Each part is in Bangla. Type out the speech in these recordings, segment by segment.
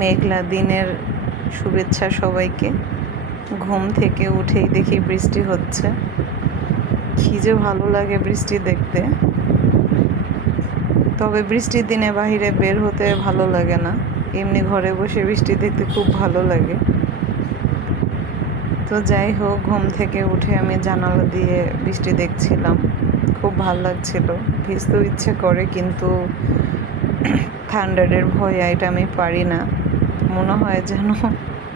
মেঘলা দিনের শুভেচ্ছা সবাইকে। ঘুম থেকে উঠেই দেখি বৃষ্টি হচ্ছে। কী যে ভালো লাগে বৃষ্টি দেখতে। তবে বৃষ্টির দিনে বাহিরে বের হতে ভালো লাগে না, এমনি ঘরে বসে বৃষ্টি দেখতে খুব ভালো লাগে। তো যাই হোক, ঘুম থেকে উঠে আমি জানালা দিয়ে বৃষ্টি দেখছিলাম, খুব ভালো লাগছিল। ভিজতেও ইচ্ছে করে, কিন্তু থান্ডারের ভয়ে এটা আমি পারি না। মনে হয় যেন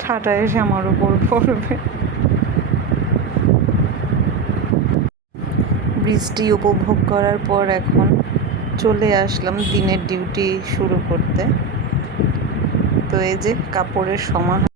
ঠাটা এসে আমার উপর পড়বে। বৃষ্টি উপভোগ করার পর এখন চলে আসলাম দিনের ডিউটি শুরু করতে। তো এই যে কাপড়ের সমাহার।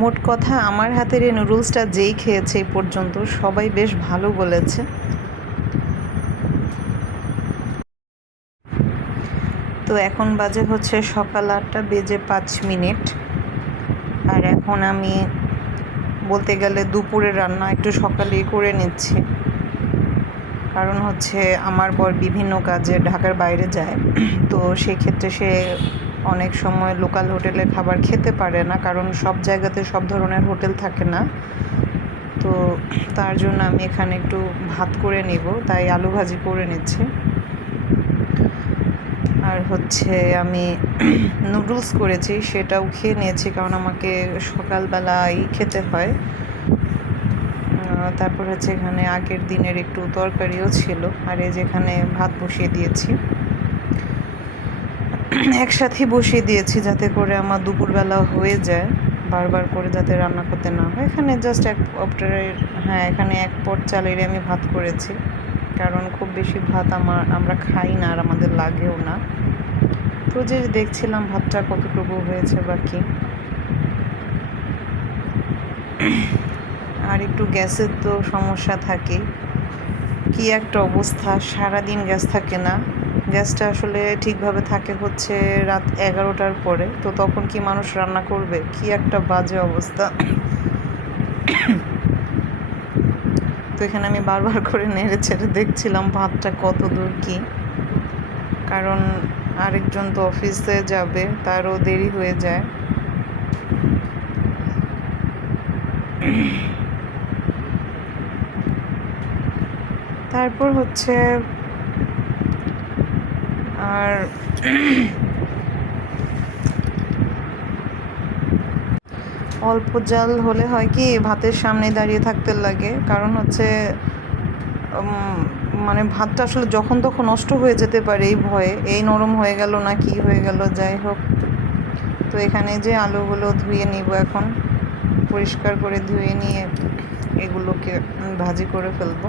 মোট কথা, আমার হাতের এই নুডলসটা যেই খেয়েছে এই পর্যন্ত সবাই বেশ ভালো বলেছে। তো এখন বাজে হচ্ছে সকাল 8:05। আর এখন আমি বলতে গেলে দুপুরের রান্না একটু সকালেই করে নিচ্ছি, কারণ হচ্ছে আমার বর বিভিন্ন কাজে ঢাকার বাইরে যায়। তো সেক্ষেত্রে সে অনেক সময় লোকাল হোটেলে খাবার খেতে পারে না, কারণ সব জায়গাতে সব ধরনের হোটেল থাকে না। তো তার জন্য আমি এখানে একটু ভাত করে নিব, তাই আলু ভাজি করে নিচ্ছি। আর হচ্ছে আমি নুডলস করেছি, সেটাও খেয়ে নিয়েছি, কারণ আমাকে সকালবেলায় খেতে হয়। তারপর হচ্ছে এখানে আগের দিনের একটু তরকারিও ছিল, আর এই যেখানে ভাত বসিয়ে দিয়েছি, একসাথে বসিয়ে দিয়েছি যাতে করে আমার দুপুরবেলা হয়ে যায়, বারবার করে যাতে রান্না করতে না হয়। এখানে জাস্ট এখানে 1 পট চালের আমি ভাত করেছি, কারণ খুব বেশি ভাত আমরা খাই না, আর আমাদের লাগেও না। তো যে দেখছিলাম ভাতটা কতটুকু হয়েছে বা কি। আর একটু গ্যাসের তো সমস্যা থাকে। কি একটা অবস্থা, সারাদিন গ্যাস থাকে না। গ্যাসটা আসলে ঠিকভাবে থাকে হচ্ছে রাত 11টার পরে, তো তখন কি মানুষ রান্না করবে? কি একটা বাজে অবস্থা। তো এখানে আমি বারবার করে নেড়ে ছেড়ে দেখছিলাম ভাতটা কত দূর কি, কারণ আরেকজন তো অফিসে যাবে, তারও দেরি হয়ে যায়। তারপর হচ্ছে আর অল্প জাল হলে হয় কি ভাতের সামনে দাঁড়িয়ে থাকতে লাগে, কারণ হচ্ছে মানে ভাতটা আসলে যখন তখন নষ্ট হয়ে যেতে পারে এই ভয়ে, এই নরম হয়ে গেল না কি হয়ে গেল, যাই হোক। তো এখানে যে আলুগুলো ধুয়ে নিব এখন, পরিষ্কার করে ধুয়ে নিয়ে এগুলোকে ভাজি করে ফেলবো।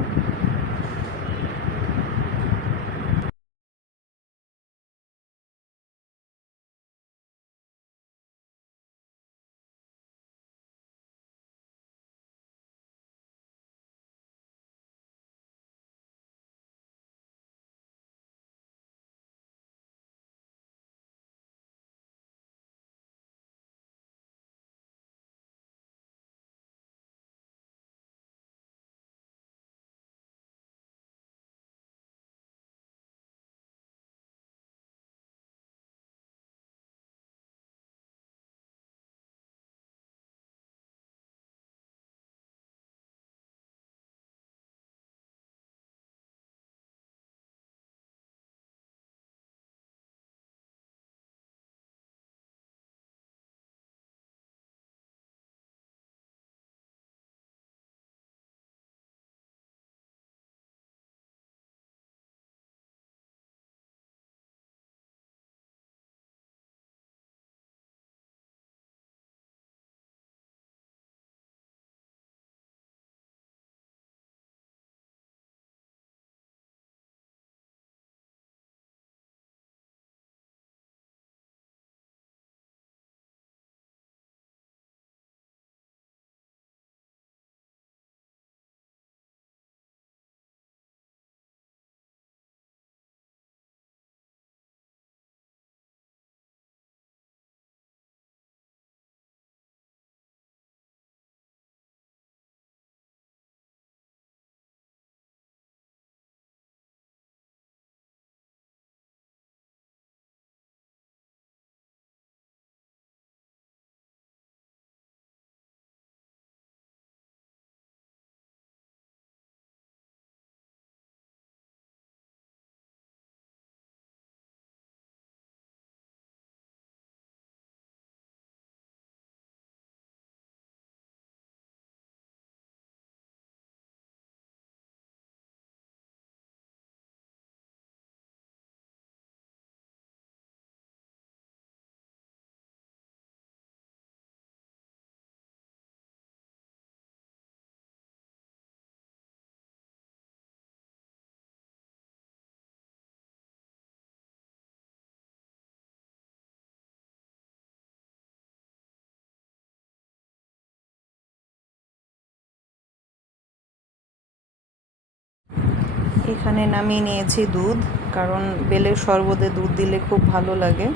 এখানে নামিয়ে নিয়েছি দুধ, কারণ বেলের শরবতে দুধ দিলে খুব ভালো লাগে।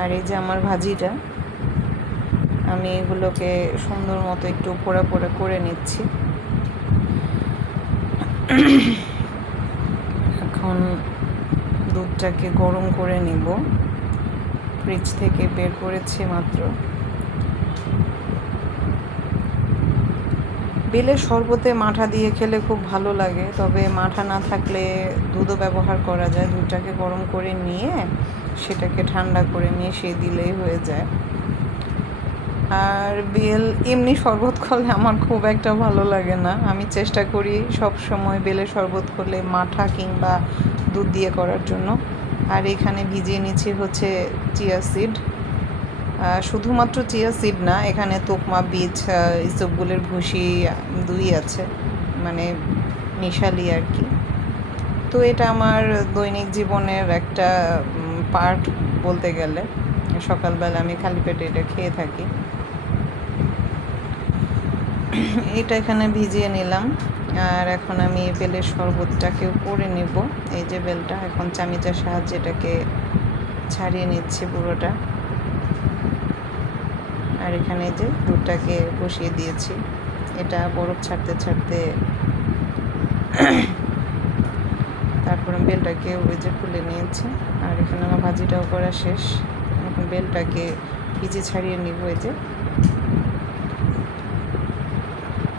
আর এই যে আমার ভাজিটা, আমি এগুলোকে সুন্দর মতো একটু পোড়া পোড়া করে নিচ্ছি। এখন দুধটাকে গরম করে নিব, ফ্রিজ থেকে বের করেছি মাত্র। বেলের শরবতে মাঠা দিয়ে খেলে খুব ভালো লাগে, তবে মাঠা না থাকলে দুধও ব্যবহার করা যায়। দুধটাকে গরম করে নিয়ে সেটাকে ঠান্ডা করে মিশিয়ে দিলেই হয়ে যায়। আর বেল এমনি শরবত করলে আমার খুব একটা ভালো লাগে না। আমি চেষ্টা করি সব সময় বেলের শরবত করলে মাঠা কিংবা দুধ দিয়ে করার জন্য। আর এখানে ভিজিয়ে নিচ্ছি হচ্ছে চিয়া সিড। শুধুমাত্র চিয়া সিড না, এখানে তোকমা বীজ, ইসবগুলের ভুসি দুই আছে, মানে মিশালি আর কি। তো এটা আমার দৈনিক জীবনের একটা পার্ট বলতে গেলে। সকালবেলা আমি খালি পেটে এটা খেয়ে থাকি। এটা এখানে ভিজিয়ে নিলাম। আর এখন আমি বেলের শরবতটাকেও করে নেব। এই যে বেলটা এখন চামিচের সাহায্যে এটাকে ছাড়িয়ে নিচ্ছি পুরোটা। আর এখানে যে দুধটাকে বসিয়ে দিয়েছি, এটা বরফ ছাড়তে ছাড়তে তারপরে বেলটাকে ওই যে খুলে নিয়েছি। আর এখানে আমার ভাজিটাও করা শেষ। এখন বেলটাকে ভিজে ছাড়িয়ে নিব। এই যে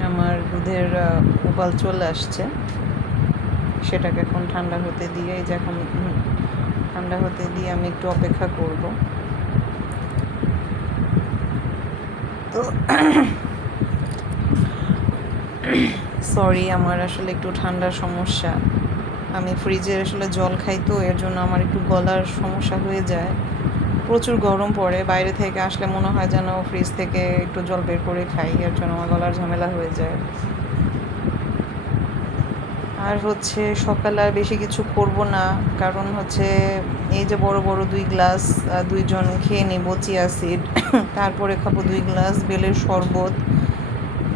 আমার দুধের উবাল চলে আসছে, সেটাকে এখন ঠান্ডা হতে দিয়ে, এই যে এখন ঠান্ডা হতে দিয়ে আমি একটু অপেক্ষা করব। তো সরি, আমার আসলে একটু ঠান্ডার সমস্যা। আমি ফ্রিজের আসলে জল খাই, তো এর জন্য আমার একটু গলার সমস্যা হয়ে যায়। প্রচুর গরম পড়ে, বাইরে থেকে আসলে মনে হয় যেন ফ্রিজ থেকে একটু জল বের করে খাই, এর জন্য আমার গলার ঝামেলা হয়ে যায়। আর হচ্ছে সকালে আর বেশি কিছু করব না, কারণ হচ্ছে এই যে বড় বড় 2 গ্লাস দুইজন খেয়ে নিব চিয়া সিড, তারপরে খাবো 2 গ্লাস বেলের শরবত।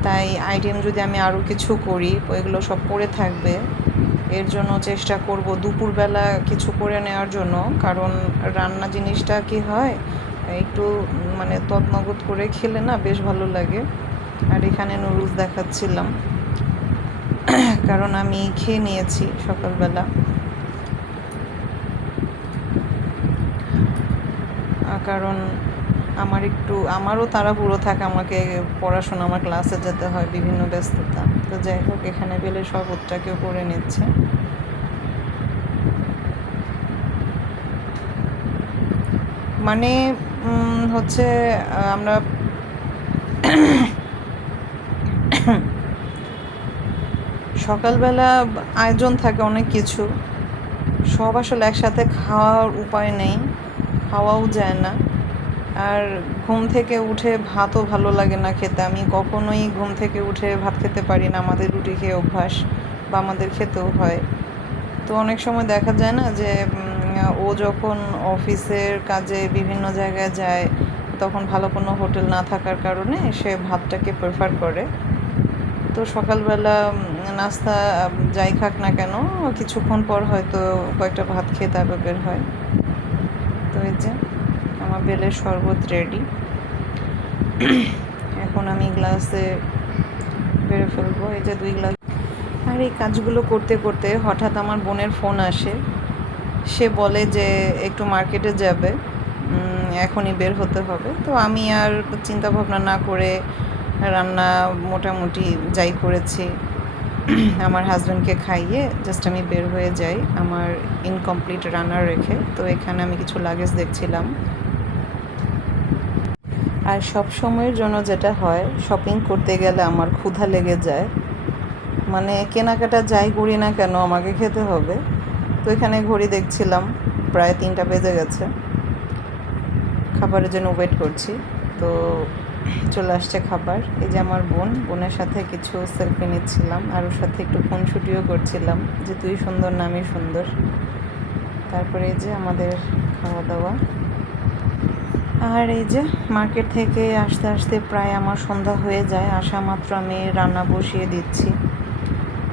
তাই আইটেম যদি আমি আরও কিছু করি, এগুলো সব পড়ে থাকবে। এর জন্য চেষ্টা করব দুপুরবেলা কিছু করে নেওয়ার জন্য, কারণ রান্না জিনিসটা কি হয় একটু মানে তৎনগত করে খেলে না বেশ ভালো লাগে। আর এখানে নুডলস দেখাচ্ছিলাম, কারণ আমি খেয়ে নিয়েছি সকালবেলা। কারণ আমারও তাড়াহুড়ো থাকে, আমাকে পড়াশোনা, আমার ক্লাসে যেতে হয়, বিভিন্ন ব্যস্ততা। তো যাই হোক, এখানে বেলে শরবতটাকেও করে নিচ্ছে। মানে হচ্ছে আমরা সকালবেলা আয়োজন থাকে অনেক কিছু, সব আসলে একসাথে খাওয়ার উপায় নেই, খাওয়াও যায় না। আর ঘুম থেকে উঠে ভাতও ভালো লাগে না খেতে। আমি কখনোই ঘুম থেকে উঠে ভাত খেতে পারি না, আমাদের রুটি খেয়ে অভ্যাস, বা আমাদের খেতেও হয়। তো অনেক সময় দেখা যায় না যে ও যখন অফিসের কাজে বিভিন্ন জায়গায় যায়, তখন ভালো কোনো হোটেল না থাকার কারণে সে ভাতটাকে প্রেফার করে। তো সকালবেলা নাস্তা যাই খাক না কেন, কিছুক্ষণ পর হয়তো কয়েকটা ভাত খেয়ে তারপর বের হয়। তো এই যে আমার বেলের শরবত রেডি। এখন আমি গ্লাসে বেড়ে ফেলবো, এই যে 2 গ্লাস। আর এই কাজগুলো করতে করতে হঠাৎ আমার বোনের ফোন আসে। সে বলে যে একটু মার্কেটে যাবে, এখনই বের হতে হবে। তো আমি আর চিন্তা ভাবনা না করে রান্না মোটামুটি যাই করেছি, আমার হাজব্যান্ডকে খাইয়ে জাস্ট আমি বের হয়ে যাই আমার ইনকমপ্লিট রান্না রেখে। তো এখানে আমি কিছু লাগেজ দেখছিলাম। আর সব সময়ের জন্য যেটা হয়, শপিং করতে গেলে আমার ক্ষুধা লেগে যায়, মানে কেনাকাটা যাই করি না কেন আমাকে খেতে হবে। তো এখানে ঘড়ি দেখছিলাম, প্রায় 3টা বেজে গেছে, খাবারের জন্য ওয়েট করছি। তো চলে আসছে খাবার। এই যে আমার বোনের সাথে কিছু সেলফি নিচ্ছিলাম, আর ওর সাথে একটু ফোন শুটিও করছিলাম যে তুই সুন্দর না আমি সুন্দর। তারপরে এই যে আমাদের খাওয়া দাওয়া। আর এই যে মার্কেট থেকে আসতে আসতে প্রায় আমার সন্ধ্যা হয়ে যায়। আসা মাত্র আমি রান্না বসিয়ে দিচ্ছি।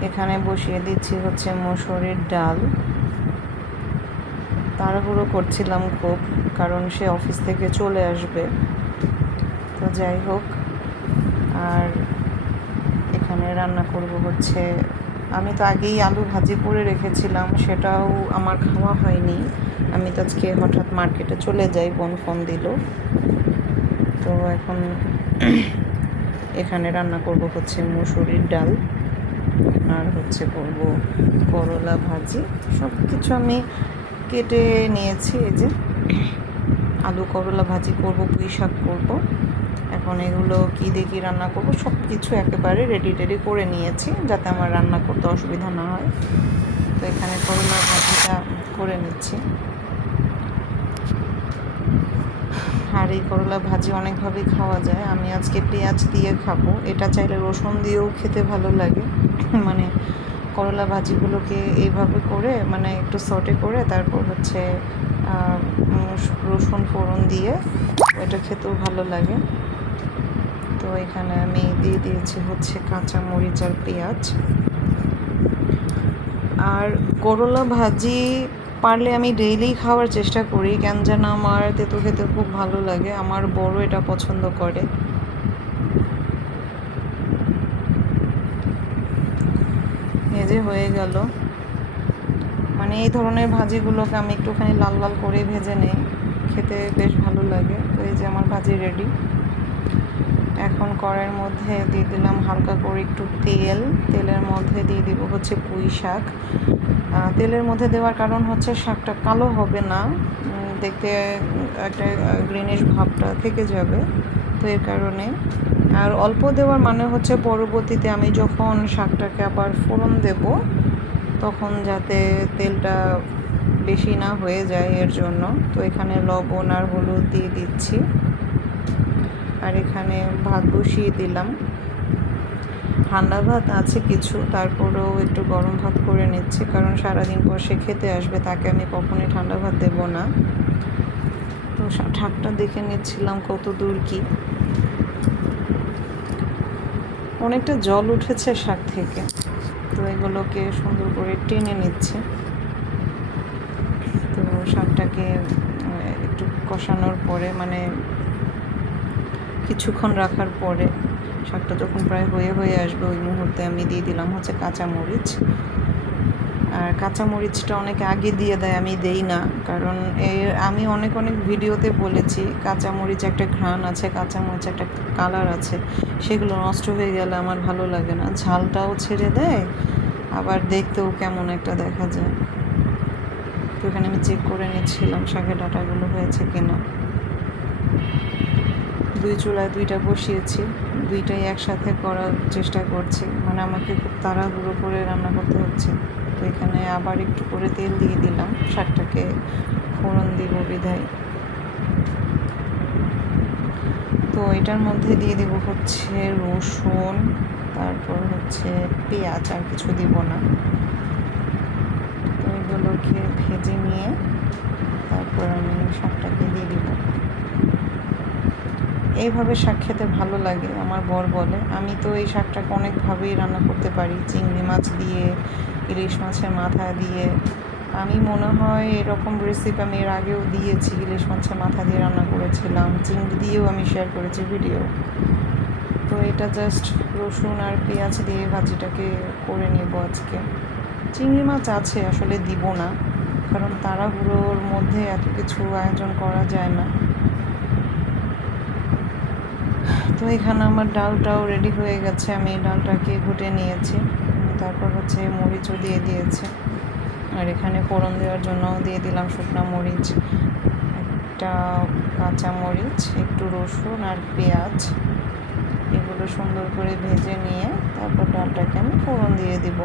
এখানে বসিয়ে দিচ্ছি হচ্ছে মসুরির ডাল। তাড়াহুড়ো করছিলাম খুব, কারণ সে অফিস থেকে চলে আসবে। তো যাই হোক, আর এখানে রান্না করব হচ্ছে, আমি তো আগেই আলু ভাজি করে রেখেছিলাম, সেটাও আমার খাওয়া হয়নি। আমি তো আজকে হঠাৎ মার্কেটে চলে যাই, বোন ফোন দিল। তো এখন এখানে রান্না করব হচ্ছে মসুরির ডাল, আর হচ্ছে করব করলা ভাজি। সব কিছু আমি কেটে নিয়েছি। এই যে আলু করলা ভাজি করব, পুঁই শাক করব। এখন এগুলো কী দিয়ে কী রান্না করব সব কিছু একেবারে রেডি করে নিয়েছি, যাতে আমার রান্না করতে অসুবিধা না হয়। তো এখানে করলা ভাজিটা করে নিচ্ছি। আর এই করলা ভাজি অনেকভাবেই খাওয়া যায়, আমি আজকে পেঁয়াজ দিয়ে খাবো। এটা চাইলে রসুন দিয়েও খেতে ভালো লাগে। মানে করলা ভাজিগুলোকে এইভাবে করে, মানে একটু সটে করে, তারপর হচ্ছে রসুন ফোড়ন দিয়ে, এটা খেতেও ভালো লাগে। তো তো এখানে আমি দিয়ে দিয়েছি হচ্ছে কাঁচা মরিচ আর পেঁয়াজ। আর করলা ভাজি পারলে আমি ডেইলি খাওয়ার চেষ্টা করি, কেন যেন আমার তেতো খেতে খুব ভালো লাগে, আমার বড় এটা পছন্দ করে। ভেজে হয়ে গেল, মানে এই ধরনের ভাজিগুলোকে আমি একটুখানি লাল লাল করে ভেজে নেই, খেতে বেশ ভালো লাগে। তো এই যে আমার ভাজি রেডি। এখন কড়াইয়ের মধ্যে দিয়ে দিলাম হালকা করে একটু তেল, তেলের মধ্যে দিয়ে দিব হচ্ছে পুঁই শাক। তেলের মধ্যে দেওয়ার কারণ হচ্ছে শাকটা কালো হবে না, দেখতে একটা গ্রিনিশ ভাবটা থেকে যাবে, তো এর কারণে। আর অল্প দেওয়ার মানে হচ্ছে পরবর্তীতে আমি যখন শাকটাকে আবার ফোড়ন দেব তখন যাতে তেলটা বেশি না হয়ে যায়, এর জন্য। তো এখানে লবণ আর হলুদ দিয়ে দিচ্ছি, আর এখানে ভাত বসিয়ে দিলাম। ঠান্ডা ভাত আছে কিছু, তারপরেও একটু গরম ভাত করে নিচ্ছি, কারণ সারাদিন পর সে খেতে আসবে, তাকে আমি কখনোই ঠান্ডা ভাত দেবো না। তো শাকটা দেখে নিচ্ছিলাম কত দূর কি, অনেকটা জল উঠেছে শাক থেকে, তো এগুলোকে সুন্দর করে টেনে নিচ্ছে। তো শাকটাকে একটু কষানোর পরে, মানে কিছুক্ষণ রাখার পরে শাকটা যখন প্রায় হয়ে আসবে, ওই মুহূর্তে আমি দিয়ে দিলাম হচ্ছে কাঁচামরিচ। আর কাঁচামরিচটা অনেকে আগে দিয়ে দেয়, আমি দেই না, কারণ আমি অনেক ভিডিওতে বলেছি কাঁচামরিচ একটা ঘ্রাণ আছে, কাঁচামরিচ একটা কালার আছে, সেগুলো নষ্ট হয়ে গেলে আমার ভালো লাগে না। ঝালটাও ছেড়ে দেয়, আবার দেখতেও কেমন একটা দেখা যায়। তো এখানে আমি চেক করে নিচ্ছিলাম শাকের ডাঁটাগুলো হয়েছে কিনা। দুই চুলায় দুইটা বসিয়েছি, দুইটাই একসাথে করার চেষ্টা করছি, মানে আমাকে খুব তাড়াহুড়ো করে রান্না করতে হচ্ছে। তো এখানে আবার একটু করে তেল দিয়ে দিলাম, শাকটাকে ফোড়ন দিব বিধায়। তো এটার মধ্যে দিয়ে দিব হচ্ছে রসুন, তারপর হচ্ছে পেঁয়াজ, আর কিছু দিব না। তো এগুলোকে ভেজে নিয়ে তারপর আমি শাকটাকে দিয়ে দিব। এইভাবে শাক খেতে ভালো লাগে, আমার বর বলে। আমি তো এই শাকটাকে অনেকভাবেই রান্না করতে পারি, চিংড়ি মাছ দিয়ে, ইলিশ মাছের মাথা দিয়ে। আমি মনে হয় এরকম রেসিপি আমি এর আগেও দিয়েছি, ইলিশ মাছের মাথা দিয়ে রান্না করেছিলাম, চিংড়ি দিয়েও আমি শেয়ার করেছি ভিডিও। তো এটা জাস্ট রসুন আর পেঁয়াজ দিয়ে ভাজিটাকে করে নেব আজকে। চিংড়ি মাছ আছে, আসলে দিব না, কারণ তাড়াহুড়োর মধ্যে এত কিছু আয়োজন করা যায় না। তো এখানে আমার ডালটাও রেডি হয়ে গেছে, আমি ডালটাকে ঘুটে নিয়েছি, তারপর হচ্ছে মরিচও দিয়ে দিয়েছি। আর এখানে ফোড়ন দেওয়ার জন্য দিয়ে দিলাম শুকনো মরিচ, একটা কাঁচা মরিচ, একটু রসুন আর পেঁয়াজ। এগুলো সুন্দর করে ভেজে নিয়ে তারপর ডালটাকে আমি ফোড়ন দিয়ে দিব।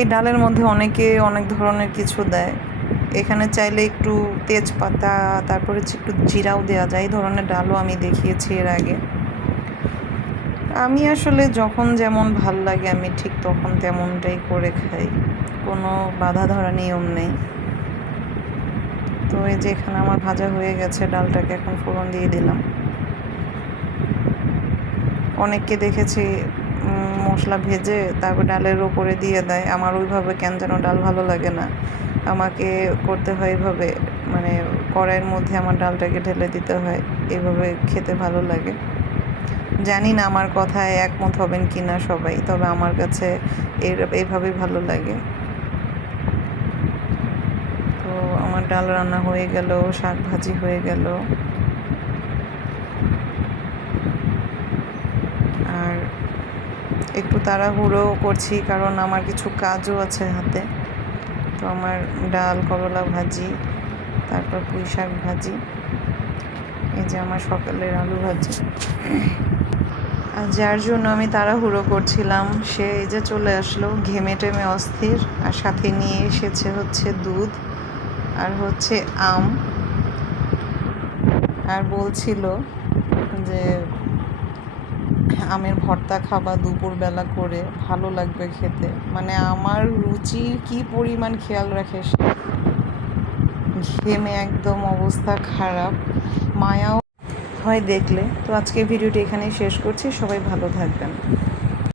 এই ডালের মধ্যে অনেকে অনেক ধরনের কিছু দেয়, এখানে চাইলে একটু তেজপাতা, তারপরে একটু জিরাও দেওয়া যায়। এই ধরনের ডালও আমি দেখিয়েছি এর আগে। আমি আসলে যখন যেমন ভাল লাগে আমি ঠিক তখন তেমনটাই করে খাই, কোনো বাধা ধরা নিয়ম নেই। তো এই যে এখানে আমার ভাজা হয়ে গেছে, ডালটাকে এখন ফোড়ন দিয়ে দিলাম। অনেককে দেখেছি মশলা ভেজে তারপর ডালের ওপরে দিয়ে দেয়, আমার ওইভাবে কেন যেন ডাল ভালো লাগে না, আমাকে করতে হয় এভাবে, মানে কড়াইয়ের মধ্যে আমার ডালটাকে ঢেলে দিতে হয়, এভাবে খেতে ভালো লাগে। জানি না আমার কথায় একমত হবেন কি না সবাই, তবে আমার কাছে এইভাবেই ভালো লাগে। তো আমার ডাল রান্না হয়ে গেল, শাক ভাজি হয়ে গেল, আর একটু তাড়াহুড়ো করছি কারণ আমার কিছু কাজও আছে হাতে। তো আমার ডাল, করলা ভাজি, তারপর পুঁই শাক ভাজি, এই যে আমার সকালের আলু ভাজি। আর যার জন্য আমি তাড়াহুড়ো করছিলাম সে এই যে চলে আসলো, ঘেমে টেমে অস্থির, আর সাথে নিয়ে এসেছে হচ্ছে দুধ আর হচ্ছে আম, আর বলছিল যে আমের ভর্তা খাবা দুপুরবেলা করে, ভালো লাগবে খেতে। মানে আমার রুচির কি পরিমাণ খেয়াল রাখে সে। ঘেমে একদম অবস্থা খারাপ, মায়াও হয় দেখলে। তো আজকে ভিডিওটি এখানেই শেষ করছি, সবাই ভালো থাকবেন।